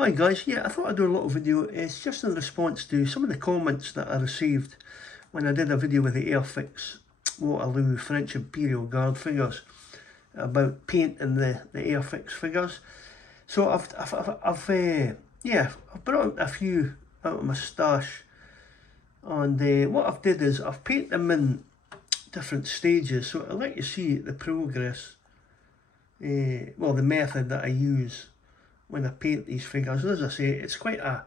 Hi guys, yeah, I thought I'd do a little video. It's just in response to some of the comments that I received when I did a video with the Airfix Waterloo French Imperial Guard figures about painting the Airfix figures. So I've brought a few out of my stash, and what I've did is I've painted them in different stages, so I'll let you see the progress, well, the method that I use when I paint these figures. And as I say, it's quite a,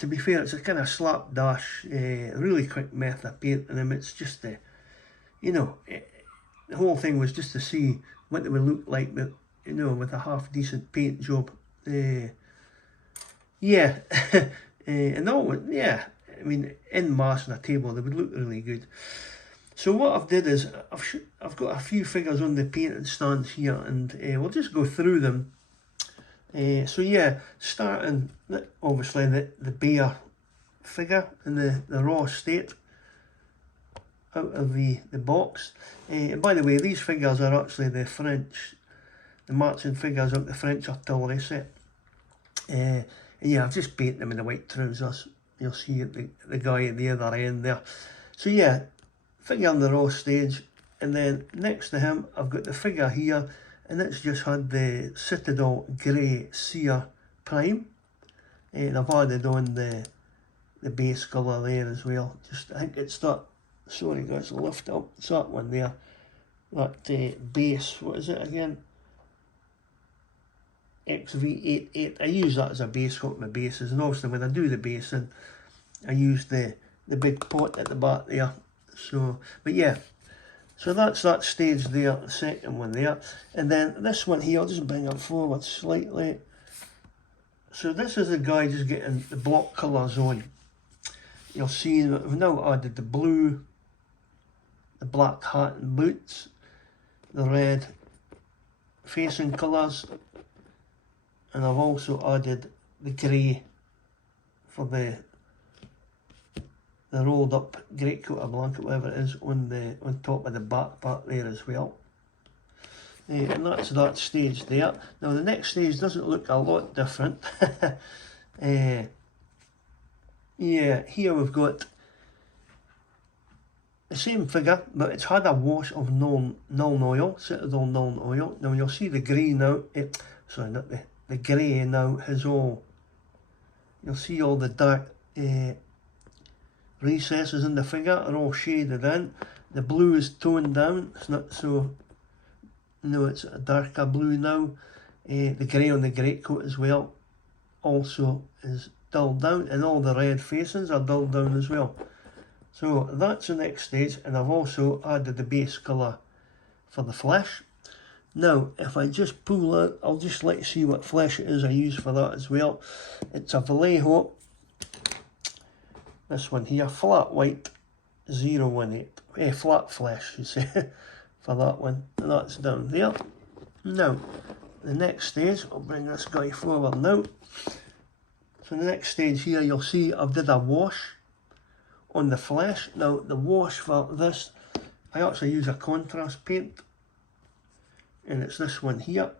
to be fair, it's a kind of slapdash, really quick method of painting them. It's just the whole thing was just to see what they would look like with, with a half decent paint job. Yeah, and all, yeah, I mean, in mass on a table, they would look really good. So what I've did is, I've got a few figures on the painting stands here, and we'll just go through them. So yeah, starting obviously the bear figure in the raw state out of the box. And by the way, these figures are actually the marching figures out the French artillery set. And yeah, I've just painted them in the white trousers. You'll see the guy at the other end there. So yeah, figure in the raw stage, and then next to him I've got the figure here, and it's just had the Citadel Grey Sear Prime, and I've added on the base colour there as well. Just, I think it's that, sorry guys, I'll lift up, it's that one there, that base, what is it again? XV88, I use that as a base, what my base is, and obviously when I do the basing, I use the big pot at the back there. So, but yeah, so that's that stage there, the second one there. And then this one here, I'll just bring it forward slightly. So this is the guy just getting the block colours on. You'll see that we've now added the blue, the black hat and boots, the red facing colours, and I've also added the grey for the rolled up greatcoat or blanket, whatever it is, on top of the back part there as well. And that's that stage there. Now the next stage doesn't look a lot different. Yeah, here we've got the same figure, but it's had a wash of Nuln oil, Citadel Nuln oil. Now you'll see the grey now, sorry, not the grey now has all, you'll see all the dark recesses in the figure are all shaded in. The blue is toned down, it's not so, it's a darker blue now. The grey on the greatcoat as well also is dulled down, and all the red facings are dulled down as well. So that's the next stage, and I've also added the base colour for the flesh. Now if I just pull out, I'll just let you see what flesh it is I use for that as well. It's a Vallejo, this one here, flat white 018, flat flesh you say, for that one, and that's down there. Now the next stage, I'll bring this guy forward now. So the next stage here, you'll see I've did a wash on the flesh. Now the wash for this, I actually use a contrast paint, and it's this one here,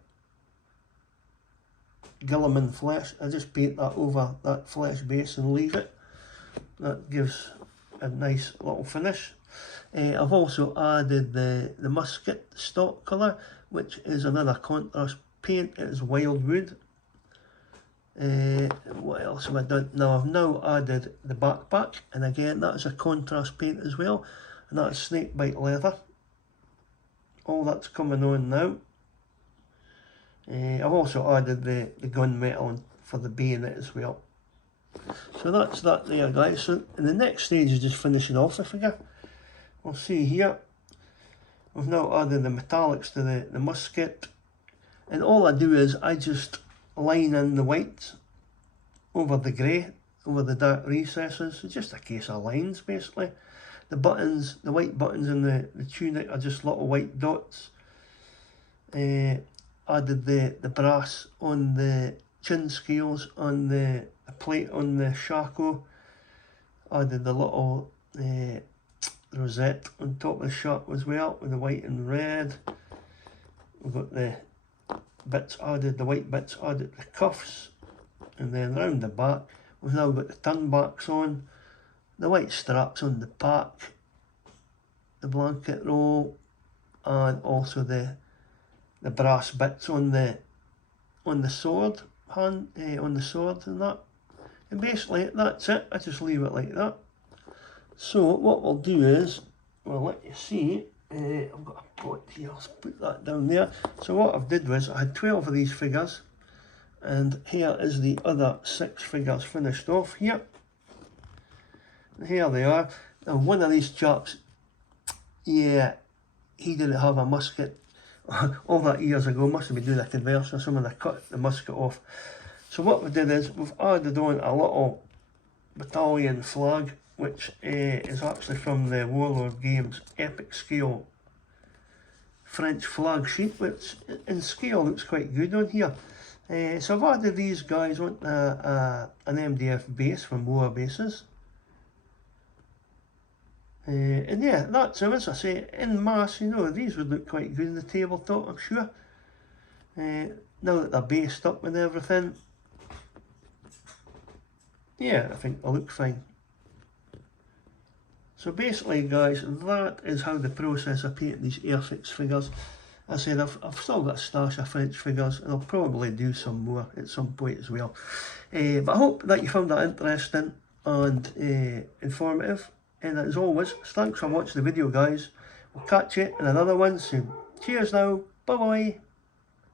Gilliman flesh. I just paint that over that flesh base and leave it. That gives a nice little finish. I've also added the musket stock colour, which is another contrast paint. It is Wildwood. What else have I done? Now I've now added the backpack, and again that is a contrast paint as well, and that's snakebite leather. All that's coming on now. I've also added the gunmetal for the bayonet as well. So that's that there guys. So in the next stage is just finishing off the figure. We'll see here, we've now added the metallics to the musket, and all I do is I just line in the white over the grey, over the dark recesses. It's just a case of lines basically. The buttons, the white buttons in the tunic are just little white dots. Added the brass on the chin scales, on the plate on the shako. Added the little rosette on top of the shako as well, with the white and red. We've got the bits added, the white bits added, the cuffs, and then round the back we've now got the turn backs on, the white straps on the pack, the blanket roll, and also the brass bits on the sword hand, on the sword and that. And basically that's it. I just leave it like that. So what we'll do is we'll let you see. I've got a pot here. I'll put that down there. So what I've did was I had 12 of these figures, and here is the other 6 figures finished off here. And here they are. Now one of these chaps, yeah, he didn't have a musket all that years ago. Must have been doing a converse or something. I cut the musket off. So what we did is we've added on a little battalion flag, which is actually from the Warlord Games epic scale French flag sheet, which in scale looks quite good on here. So I've added these guys on an MDF base from war bases. And yeah, that's them, as I say, in mass, you know, these would look quite good in the tabletop, I'm sure. Now that they're based up and everything, yeah, I think they'll look fine. So basically, guys, that is how the process of painting these Airfix figures. As I said, I've still got a stash of French figures, and I'll probably do some more at some point as well. But I hope that you found that interesting and informative. And as always, thanks for watching the video, guys. We'll catch you in another one soon. Cheers now. Bye bye.